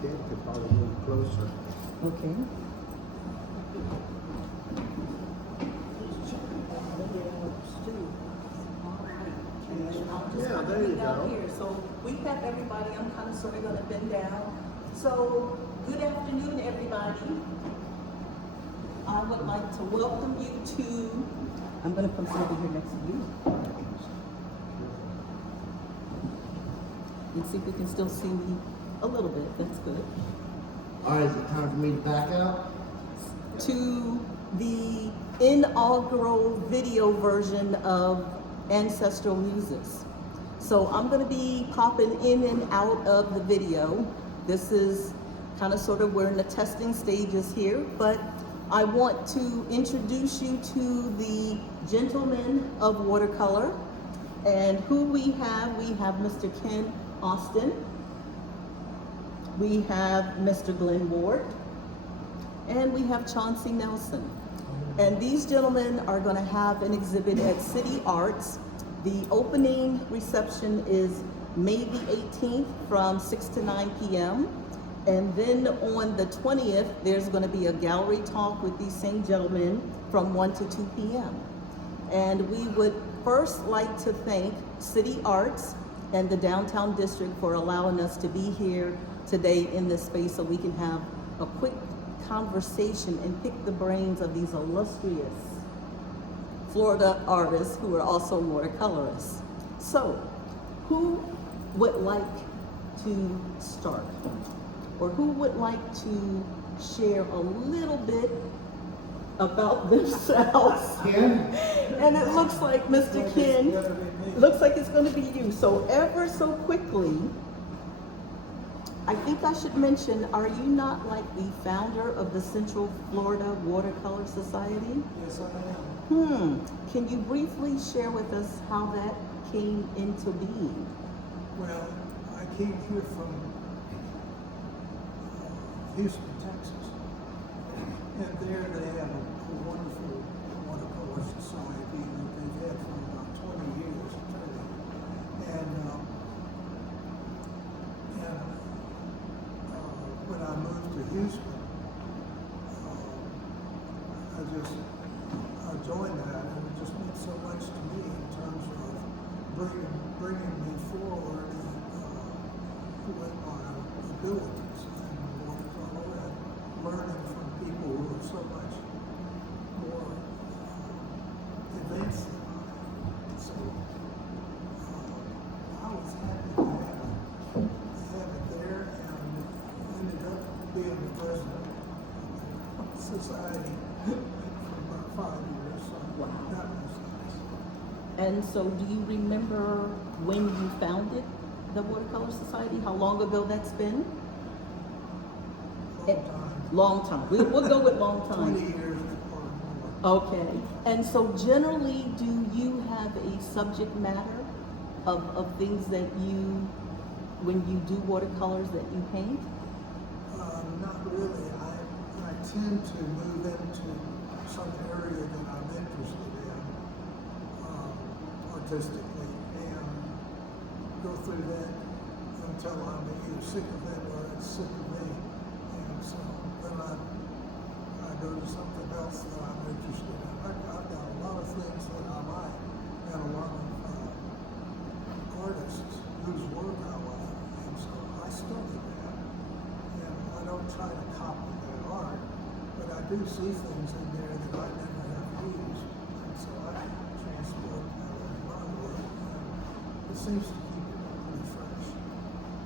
Ken could probably move closer. Okay. Yeah, there you go. Here. So we have everybody, I'm kind of sort of going to bend down. So good afternoon, everybody. I would like to welcome you to, I'm going to come sit over here next to you. And see if you can still see me a little bit, that's good. All right, is it time for me to back up? To the inaugural video version of Ancestral Muses. So I'm going to be popping in and out of the video. This is kind of sort of, we're in the testing stages here, but I want to introduce you to the gentlemen of watercolor. And who we have Mr. Ken Austin, we have Mr. Glen Ward, and we have Chauncey Nelson. And these gentlemen are going to have an exhibit at City Arts. The opening reception is May the 18th from 6 to 9 p.m. And then on the 20th, there's going to be a gallery talk with these same gentlemen from 1 to 2 p.m. And we would first like to thank City Arts and the Downtown District for allowing us to be here today in this space so we can have a quick conversation and pick the brains of these illustrious Florida artists who are also watercolorists. So, who would like to start? Or who would like to share a little bit about themselves? Ken? And it looks like Mr. Ken, looks like it's going to be you. So ever so quickly, I think I should mention, are you not like the founder of the Central Florida Watercolor Society? Yes, I am. Can you briefly share with us how that came into being? Well, I came here from Houston, Texas, and there they have a wonderful watercolor society that they've had for about 20 years. And when I moved to Houston, I joined that, and it just meant so much to me in terms of bringing me forward with my abilities in watercolor and learning from people who are so much more advanced than I am. So I was happy to have it there, and ended up being the president of the society for about 5 years. So Wow. that was nice. And so do you remember when you founded the Watercolor Society? How long ago that's been? Long time. Long time. We'll go with long time. 20 years or more. Okay. And so generally, do you have a subject matter of things that you, when you do watercolors, that you paint? Not really. I tend to move into some area that I'm interested in artistically and go through that until I'm either sick of it or it's sick of me. And so then I go to something else that I'm interested in. I've got a lot of things that I like and a lot of artists whose work I like. And so I study that. And I don't try to copy their art, but I do see things in there that I never have used. And so I transport that in my work. And it seems to keep it pretty fresh.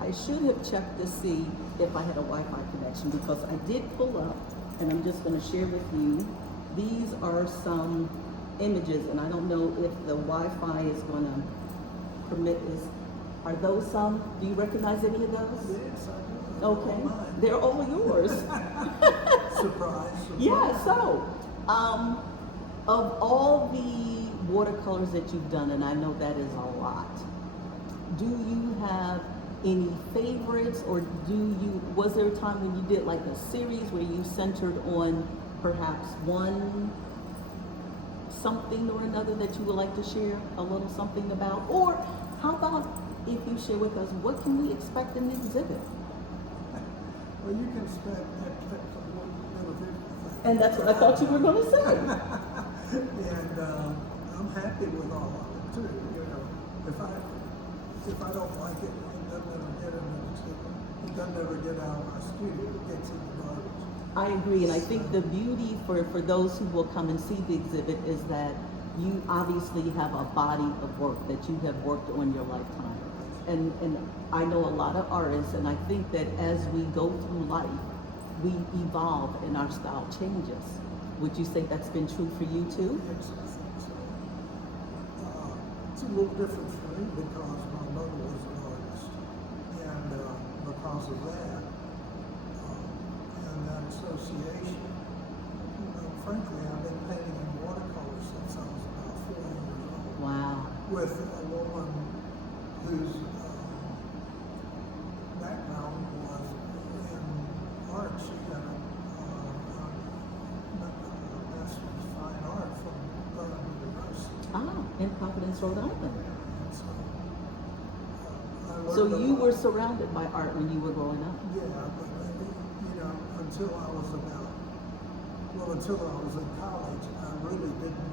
I should have checked to see if I had a Wi-Fi connection because I did pull up, and I'm just going to share with you. These are some images, and I don't know if the Wi-Fi is going to permit this. Are those some? Do you recognize any of those? Yes, I do. Okay, Mine. they're all yours. Surprise. Yeah, so, of all the watercolors that you've done, and I know that is a lot, do you have any favorites, or was there a time when you did like a series where you centered on perhaps one something or another that you would like to share a little something about? Or how about if you share with us, what can we expect in the exhibit? Well, you can expect that from what never did. And that's what I thought you were gonna say. And I'm happy with all of it too. You know, if I don't like it, it doesn't ever get in the studio. It doesn't ever get out of my studio. It gets in the garbage. I agree, and I think the beauty for those who will come and see the exhibit is that you obviously have a body of work that you have worked on your lifetime. And I know a lot of artists, and I think that as we go through life, we evolve and our style changes. Would you say that's been true for you too? Yes, I think so. It's a little different for me because my mother was an artist, and because of that, and that association, frankly, I've been painting in watercolor since I was about 4 years old. Wow. With a woman whose background was in art. She had a master's of fine art from University. In Providence, Rhode Island. And so, I learned So a you lot. were surrounded by art when you were growing up? Yeah, but you know, until I was in college, I really didn't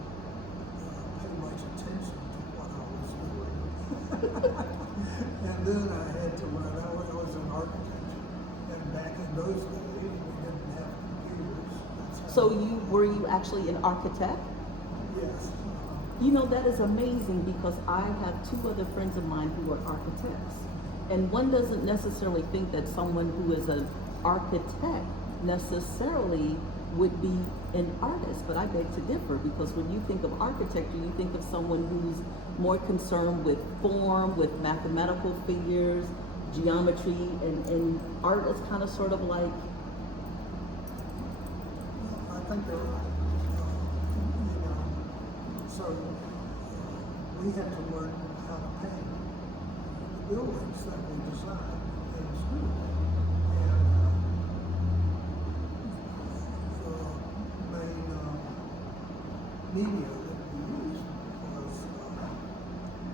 pay much attention to what I was doing. And then I had to learn. I was in architecture, and back in those days, we didn't have computers. That's how- So were you actually an architect? Yes. You know, that is amazing because I have 2 other friends of mine who are architects. And one doesn't necessarily think that someone who is an architect necessarily would be an artist, but I beg to differ because when you think of architecture, you think of someone who's more concerned with form, with mathematical figures, geometry, and art is kind of sort of like, Well, I think they're right. You know, so we had to learn how to paint the buildings that we designed in school. And the main media that we used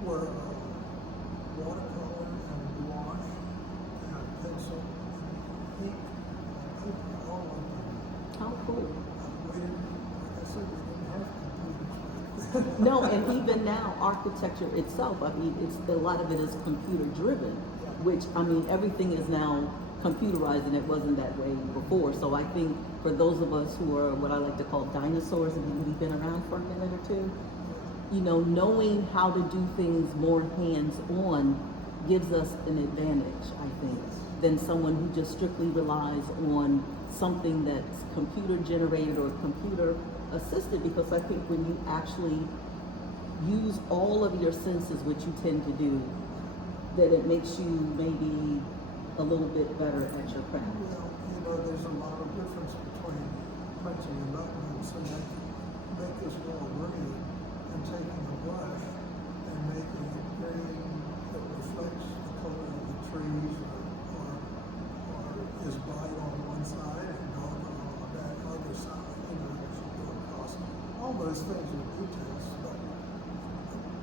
were watercolor and gouache and pencil and ink and paper, all of them. how cool. We didn't, like I said, we didn't have computers back then. No, and even now, architecture itself, I mean, it's a lot of it is computer driven, which, I mean, everything is now computerized and it wasn't that way before. So I think for those of us who are what I like to call dinosaurs, and we've been around for a minute or two, you know, knowing how to do things more hands-on gives us an advantage, I think, than someone who just strictly relies on something that's computer generated or computer assisted, because I think when you actually use all of your senses, which you tend to do, that it makes you maybe a little bit better at your craft. Well, you know, there's a lot of difference between punching a button and saying, make this wall green, and taking a brush and making it green that reflects the color of the trees or is bright on one side and darker on that other side, you know, as you go across. All those things are details, but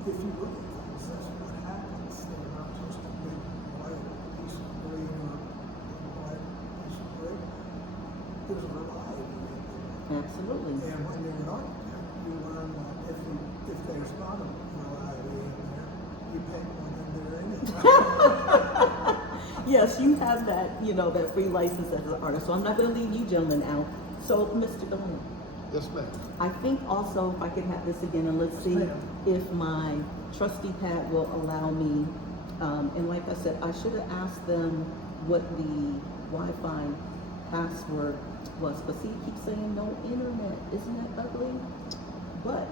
if you look at things, that's what happens. They're not just a big white piece of green or a white piece of gray. There's a variety in there. Absolutely. And when you're an architect, you learn that if there's not a variety in there, you paint one in there anyway. Yes, you have that, you know, that free license as an artist. So I'm not going to leave you gentlemen out. So, Mr. Glen, Yes, ma'am. I think also if I could have this again, and let's see if my trusty pad will allow me. And like I said, I should have asked them what the Wi-Fi password was. But see, it keeps saying no internet. Isn't that ugly? But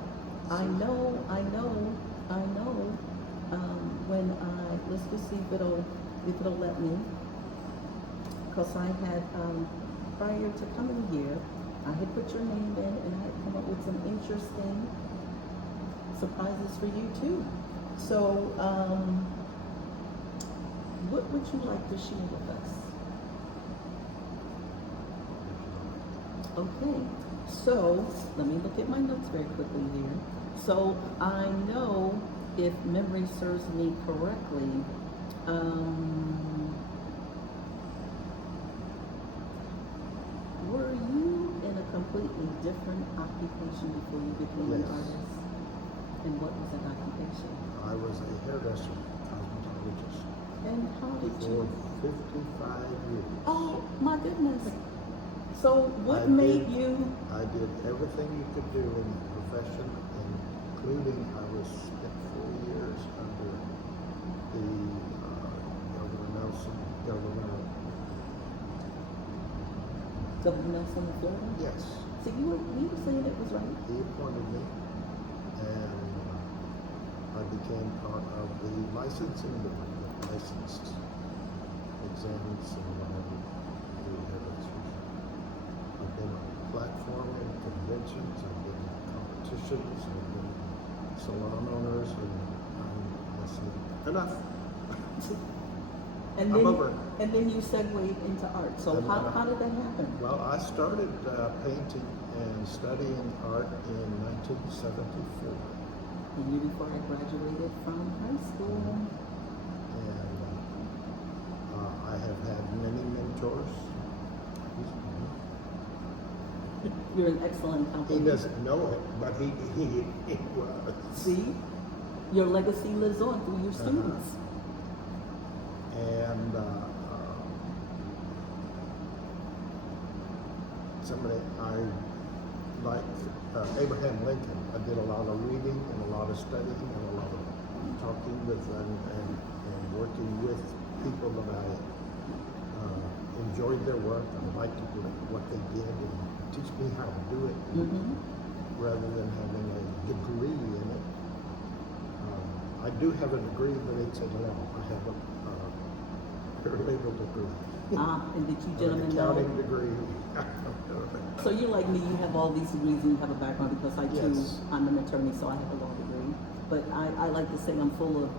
I know. When let's just see if it'll let me. Because I had prior to coming here, I had put your name in and I had come up with some interesting surprises for you too. So, what would you like to share with us? Okay, so let me look at my notes very quickly here. So I know, if memory serves me correctly, completely different occupation before you became an Yes. artist? And what was that occupation? I was a hairdresser, cosmetologist And how did for you? 55 years. Oh my goodness. So what I made did- you? I did everything you could do in the profession, including I was spent 4 years under the Governor Nelson, Governor, Governor Nelson of Florida? yes, So you were saying it was right? he appointed me, and I became part of the licensing board that licensed exams and whatever the hairdressers. I've been on platform and conventions, I've been in competitions, I've been salon owners, and I said, enough. And I'm then, over it. and then you segued into art. So And how did that happen? Well, I started painting and studying art in 1974, The year before I graduated from high school. and I have had many mentors. You're an excellent He company. doesn't know it, but he was. See, your legacy lives on through your students. And somebody I like Abraham Lincoln. I did a lot of reading and a lot of studying and a lot of talking with and working with people that I enjoyed their work and liked what they did and teach me how to do it rather than having a degree in it. I do have a degree, but it's in law. I have a paralegal degree. And did you An gentlemen accounting know? degree. So you're like me, you have all these degrees and you have a background because I too, Yes. I'm an attorney, so I have a law degree. But I like to say I'm full of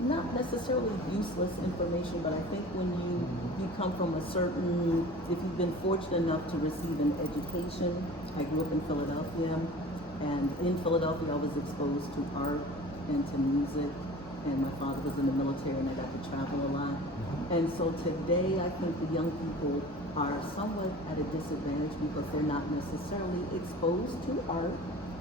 not necessarily useless information, but I think when you come from a certain, if you've been fortunate enough to receive an education, I grew up in Philadelphia, and in Philadelphia I was exposed to art and to music, and my father was in the military and I got to travel a lot. And so today I think the young people are somewhat at a disadvantage because they're not necessarily exposed to art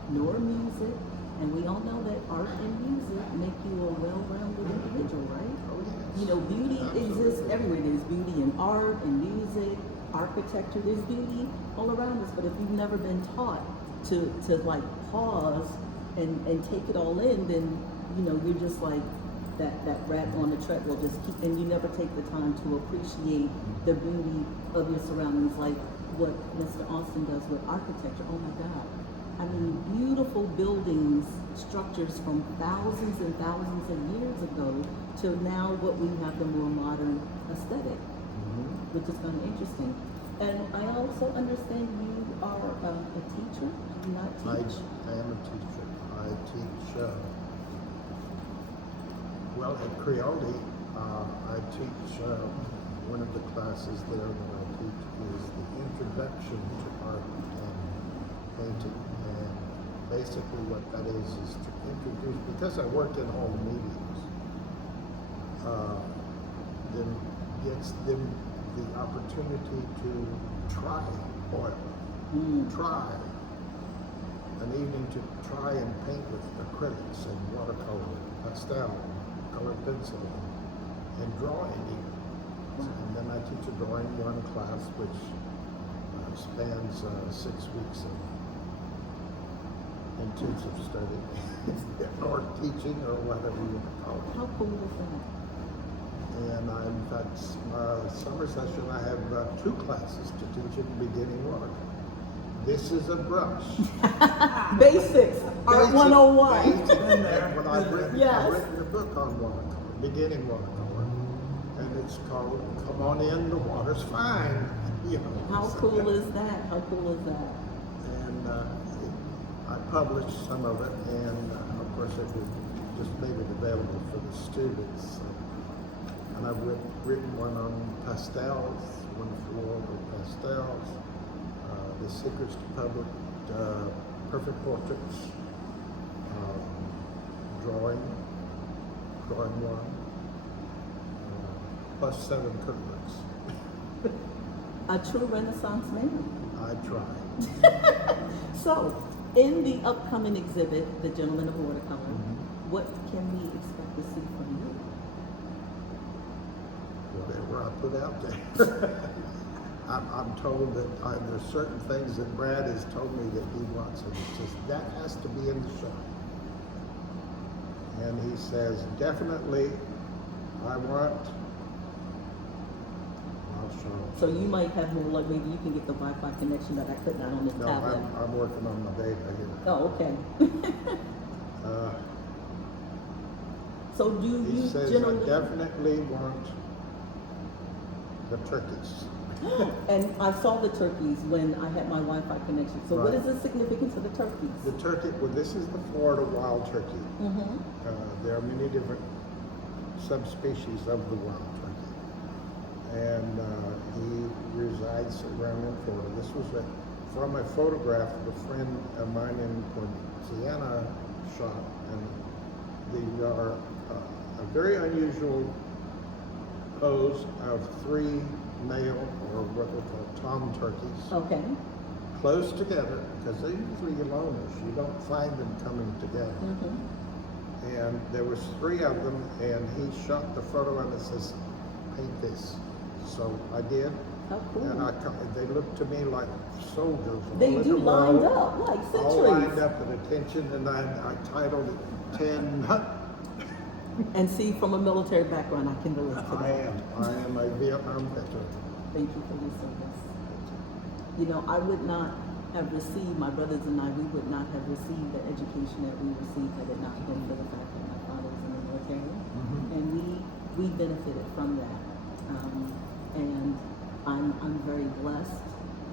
nor music. And we all know that art and music make you a well-rounded individual, right? Oh, yes. You know, beauty exists Absolutely. everywhere. There's beauty in art and music, architecture, there's beauty all around us. But if you've never been taught to like pause and take it all in, then, you know, you're just like that rat on the treadmill, just keep, and you never take the time to appreciate the beauty of your surroundings, like what Mr. Austin does with architecture. Oh my God. I mean, beautiful buildings, structures from thousands and thousands of years ago to now what we have the more modern aesthetic, which is kind of interesting. And I also understand you are a teacher. Do you not teach? I am a teacher. I teach, well, at Creole, I teach, one of the classes there that I teach is the introduction to art and painting. And basically what that is to introduce, because I work in all the mediums, then gets them the opportunity to try oil, try an evening to try and paint with acrylics and watercolor, pastel, colored pencil, and drawing even. And then I teach a drawing one class which spans 6 weeks of intensive study or teaching or whatever you want to call it. How cool is that? And in fact, summer session, I have 2 classes to teach in beginning work. This is a brush. Basics, Art 101. But I've written Yes. a book on watercolor, beginning watercolor, and it's called "Come On In, the Water's Fine." You know, How cool is that? How cool is that? And I published some of it, and of course I just made it available for the students. And I've written one on pastels, one for oil pastels, the Secrets to Public, Perfect Portraits, drawing one, plus 7 cookbooks. A true Renaissance man. I try. So, in the upcoming exhibit, The Gentleman of Watercolor, Mhm. what can we expect to see from you? Whatever I put out there. I'm told that there's certain things that Brad has told me that he wants, and it's just, that has to be in the show. And he says, definitely, I want, I'll show. So you might have more luck, maybe you can get the Wi-Fi connection that I could not on this No, tablet. I'm working on my data here. Oh, okay. Uh, So do He you says, I generally, definitely want the turkeys. and I saw the turkeys when I had my Wi-Fi connection. So what Right. is the significance of the turkeys? The turkey, well, this is the Florida wild turkey. Mm-hmm. There are many different subspecies of the wild turkey. And he resides around in Florida. This was from a photograph a friend of mine in Louisiana shot. And they are a very unusual pose of 3 male, or what we call tom turkeys, Okay. close together, because they're usually loners. You don't find them coming together. Mm-hmm. And there was 3 of them, and he shot the photo and it says, paint this. So I did, How cool. and they looked to me like soldiers. all They in do a lined row, up like all lined centuries. up at attention, and I titled it 10. And see, from a military background, I can relate to that. I am a Vietnam veteran. Thank you for your service. You know, I would not have received, my brothers and I, we would not have received the education that we received had it not been for the fact that my father was in the military. And we benefited from that. And I'm very blessed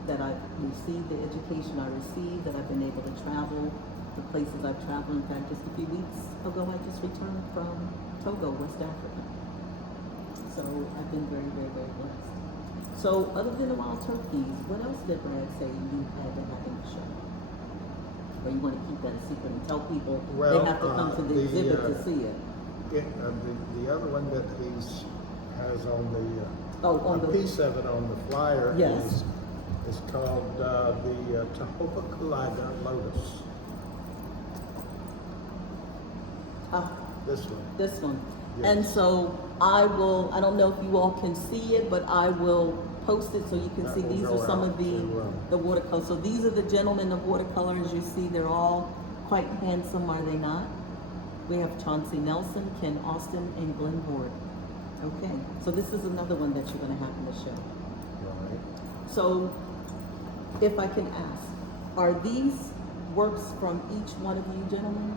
that I've received the education I received, that I've been able to travel the places I've traveled. In fact, just a few weeks ago, I just returned from Togo, West Africa. So I've been very, very, very blessed. So other than the wild turkeys, what else did Brad say you had to have in the show? Or you want to keep that a secret and tell people Well, they have to come to the exhibit to see it? The other one that has on the On a the piece of it on the flyer Yes. is called the Tahopa Kaliga Lotus. This one. This one. Yes. And so I don't know if you all can see it, but I will post it so you can That see will these go are some out of the watercolors. So these are the gentlemen of watercolor. As you see, they're all quite handsome, are they not? We have Chauncey Nelson, Ken Austin, and Glen. Okay, so this is another one that you're going to have in the show. Right. So if I can ask, are these works from each one of you gentlemen?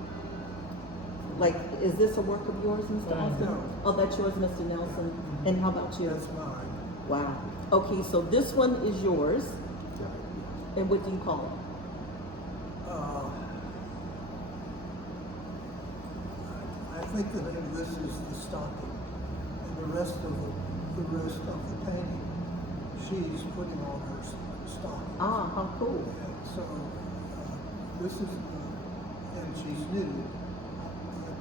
Like, is this a work of yours, Mr. Austin? No. Oh, that's yours, Mr. Nelson. And how about you? That's mine. Wow. Okay, so this one is yours. Yeah. And what do you call it? I think the name of this is the stocking, and the rest of the painting, she's putting on her stocking. Ah, how cool. And so this is, and she's new.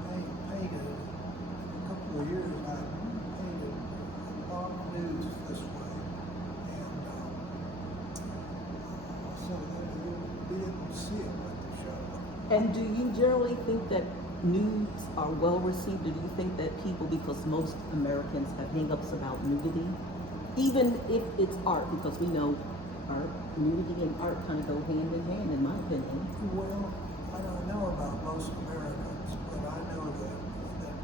I painted a couple of years. I painted a lot of nudes this way, and so they didn't see it at the show. And do you generally think that nudes are well received, or do you think that people, because most Americans have hang-ups about nudity, even if it's art, because we know art, nudity and art kind of go hand in hand, in my opinion. Well, I don't know about most Americans, but I know that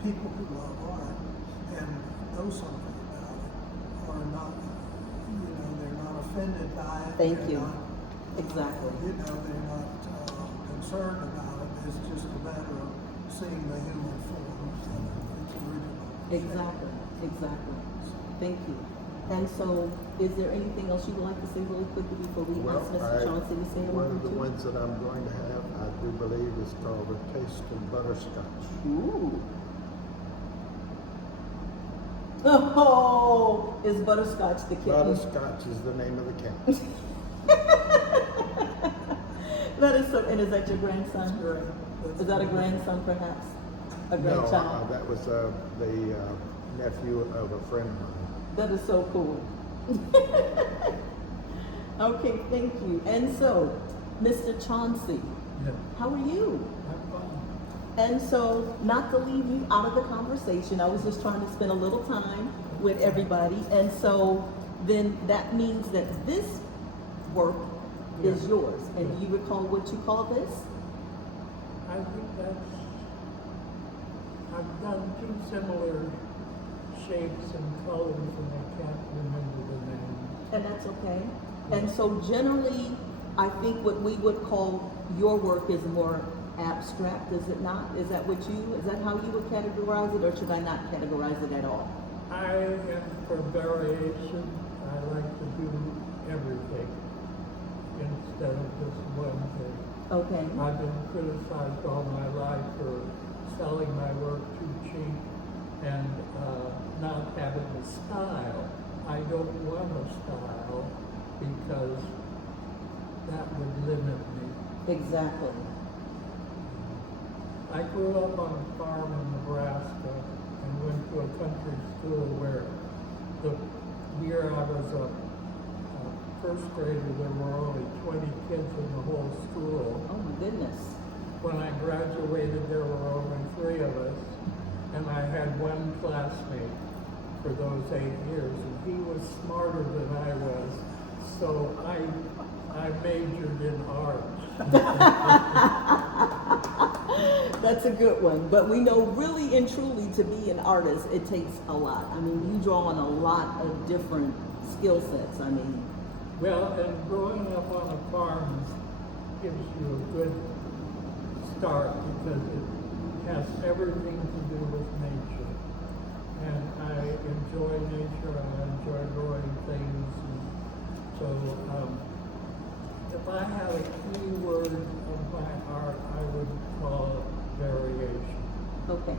people who love art and know something about it are not, they're not offended by it. Thank They're you. not, Exactly. they're not concerned about it. It's just a matter of seeing the human form and its original. Exactly, exactly. Thank you. And so, is there anything else you would like to say really quickly before we Well, ask Mr. Chauncey to say a one word of or the two? ones that I'm going to have, I do believe, is called A Taste of Butterscotch. Ooh. Oh, is Butterscotch the kitten? Butterscotch is the name of the cat. That is so, and is that your grandson? That's great. Is that a grandson perhaps? A No, grandchild? that was the nephew of a friend of mine. That is so cool. Okay, thank you. And so, Mr. Chauncey, Yeah, how are you? I'm fine. And so, not to leave you out of the conversation, I was just trying to spend a little time with everybody. And so, then that means that this work is Yeah. yours. And do you recall what you call this? I think I've done two similar shapes and colors and I can't remember the name. And that's okay. And so generally, I think what we would call your work is more abstract, is it not? Is that how you would categorize it, or should I not categorize it at all? I am for variation. I like to do everything instead of just one thing. Okay. I've been criticized all my life for selling my work too cheap and not having a style. I don't want a style because that would limit me. Exactly. I grew up on a farm in Nebraska and went to a country school where the year I was a first grader, there were only 20 kids in the whole school. Oh my goodness. When I graduated, there were only 3 of us, and I had one classmate for those 8 years, and he was smarter than I was, so I majored in art. That's a good one. But we know really and truly to be an artist, it takes a lot. I mean, you draw on a lot of different skill sets. I mean, Well, and growing up on a farm gives you a good start because it has everything to do with nature. And I enjoy nature, I enjoy growing things. And so if I had a key word of my art, I would call it variation. okay.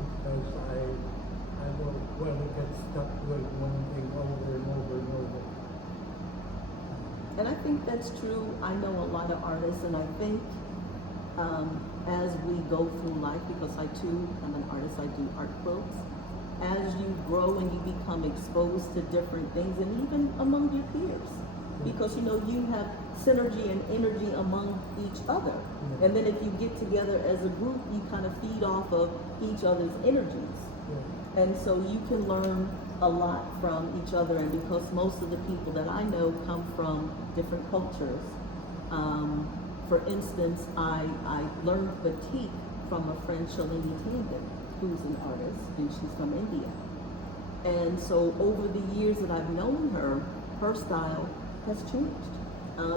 Because I don't want to get stuck with one thing over and over and over. And I think that's true. I know a lot of artists, and I think as we go through life, because I too am an artist, I do art quilts, as you grow and you become exposed to different things, and even among your peers, because you know you have synergy and energy among each other. And then if you get together as a group, you kind of feed off of each other's energies. Yeah. And so you can learn a lot from each other, and because most of the people that I know come from different cultures. For instance, I learned batik from a friend, Shalini Tandon, who's an artist, and she's from India. And so over the years that I've known her, her style has changed.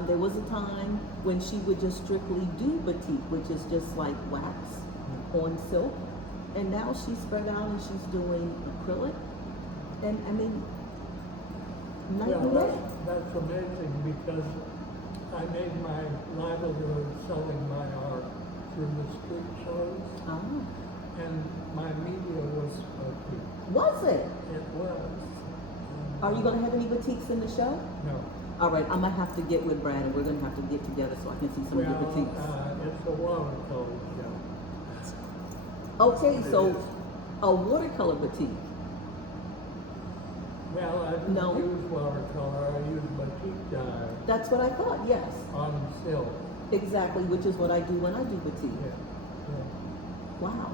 There was a time when she would just strictly do batik, which is just like wax on silk. And now she's spread out and she's doing acrylic. And I mean, night and day. That's amazing because I made my livelihood selling my art through the street shows, Ah, and my media was batik. was it? It was. Are you going to have any batiks in the show? No. All right, I might have to get with Brad, and we're going to have to get together so I can see some of your batiks. It's a watercolor show. Okay, so a watercolor batik. Well, I didn't No. use watercolor, I used batik dye That's what I thought, yes. on silk. Exactly, which is what I do when I do batik. Yeah. Wow.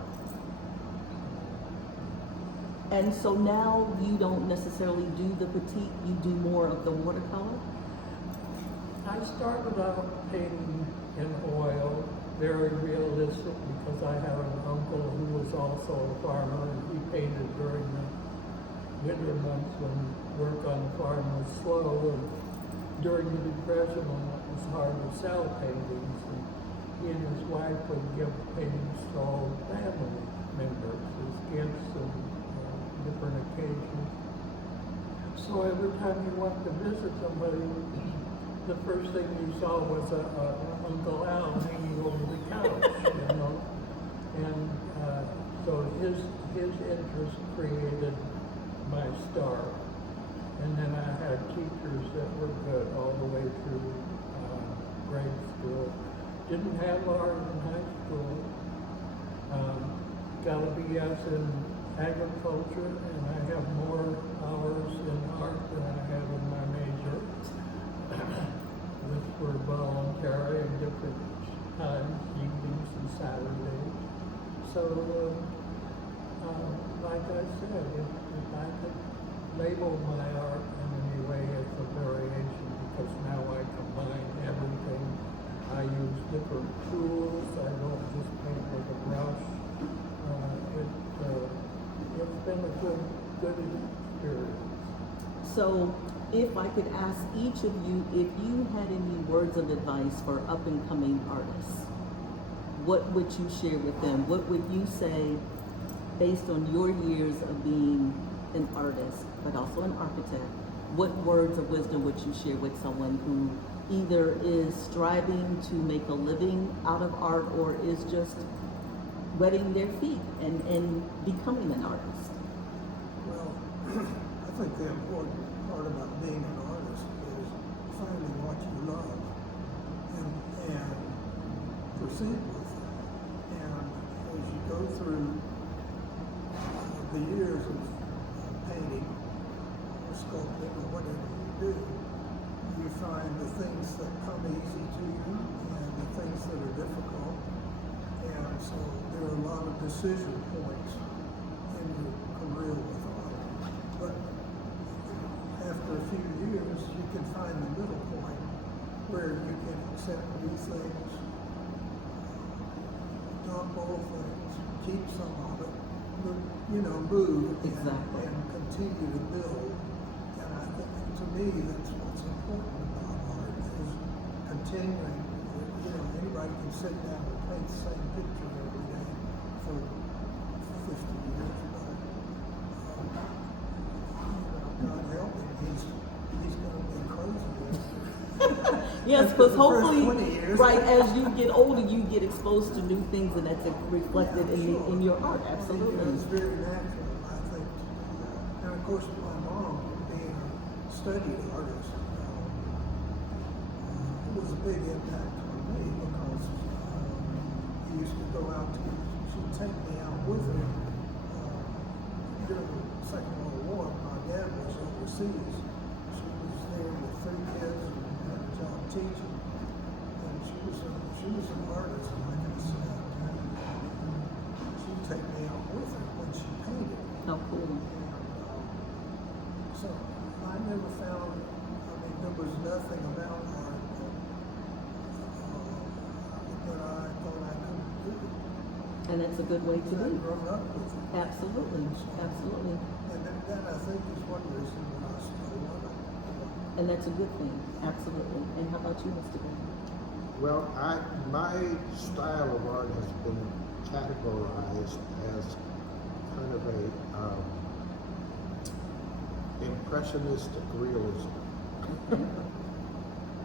And so now you don't necessarily do the batik, you do more of the watercolor? I started out painting in oil, very realistic, because I had an uncle who was also a farmer, and he painted during the winter months when work on the farm was slow, and during the Depression when it was hard to sell paintings, and he and his wife would give paintings to all family members as gifts and different occasions. So every time you went to visit somebody, the first thing you saw was Uncle Al hanging over the couch, you know. And so his interest created my start. And then I had teachers that were good all the way through grade school. Didn't have art in high school. Got a BS in agriculture, and I have more hours in art than I have in my major. Saturdays. So, like I said, if I could label my art in any way as a variation, because now I combine everything. I use different tools. I don't just paint with a brush. It's been a good experience. So if I could ask each of you, if you had any words of advice for up and coming artists, what would you share with them? What would you say based on your years of being an artist, but also an architect? What words of wisdom would you share with someone who either is striving to make a living out of art or is just wetting their feet and becoming an artist? Well, I think the important part about being an artist is finding what you love and proceed with it. And as you go through the years of painting or sculpting or whatever you do, you find the things that come easy to you and the things that are difficult. And so there are a lot of decision points in your career with art. But after a few years, you can find the middle point where you can accept new things, dump old things, keep some of it, but, move Exactly. and continue to build. And I think, to me, that's what's important about art is continuing. Anybody can sit down and paint the same picture every day for 50 years, but God help him, he's going to be crazy. Yes, because For the first hopefully, 20 years. right, as you get older, you get exposed to new things and that's reflected Yeah, in, sure. in your art, I mean, absolutely. it's very natural, I think, to do that. And of course, my mom, being a studied artist, it was a big impact on me because he used to go out to, she'd take me out with her during the Second World War. My dad was overseas. She was there with 3 kids and had a job teaching. And she was an artist, like I said. She'd take me out with her when she painted. How cool. And, so I never found, there was nothing about art that I thought I couldn't do. And that's a good way to I'd be. grown up with it. Absolutely, absolutely. And that I think is one reason that I still love it. And that's a good thing, absolutely. And how about you, Mr. Glen? Well, my style of art has been categorized as kind of a impressionistic realism.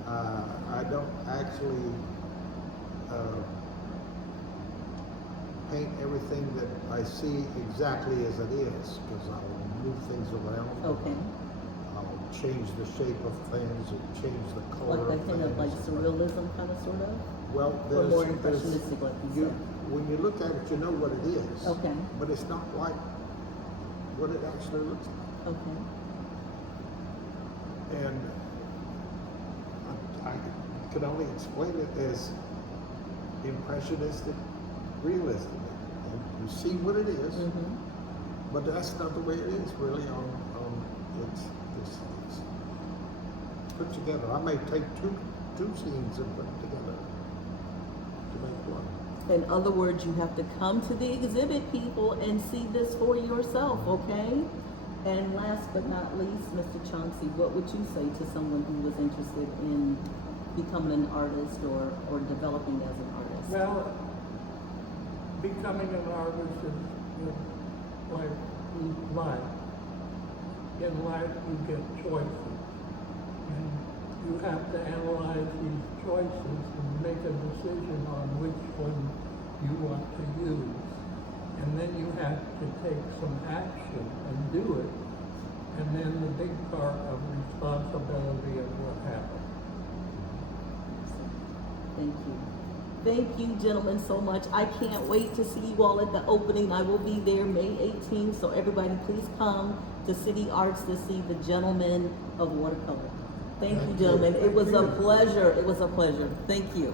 I don't actually paint everything that I see exactly as it is, because I'll move things around. Okay. I'll change the shape of things and change the color Like that kind of like things. surrealism kind of sort of? Well, Or more there's, impressionistic, like you said. when you look at it, you know what it is. Okay. But it's not like what it actually looks like. Okay. And I can only explain it as impressionistic realism. And you see what it is, Mm-hmm. but that's not the way it is really it's put together. I may take two scenes and put them together to make one. In other words, you have to come to the exhibit, people, and see this for yourself, okay? And last but not least, Mr. Chauncey, what would you say to someone who was interested in becoming an artist or developing as an artist? Well, becoming an artist is like life. In life, you get choices. And you have to analyze these choices and make a decision on which one you want to use. And then you have to take some action and do it. And then the big part of responsibility of what happened. Thank you. Thank you, gentlemen, so much. I can't wait to see you all at the opening. I will be there May 18th, so everybody please come to City Arts to see the Gentlemen of Watercolor. Thank you, gentlemen. It was a pleasure. It was a pleasure. Thank you.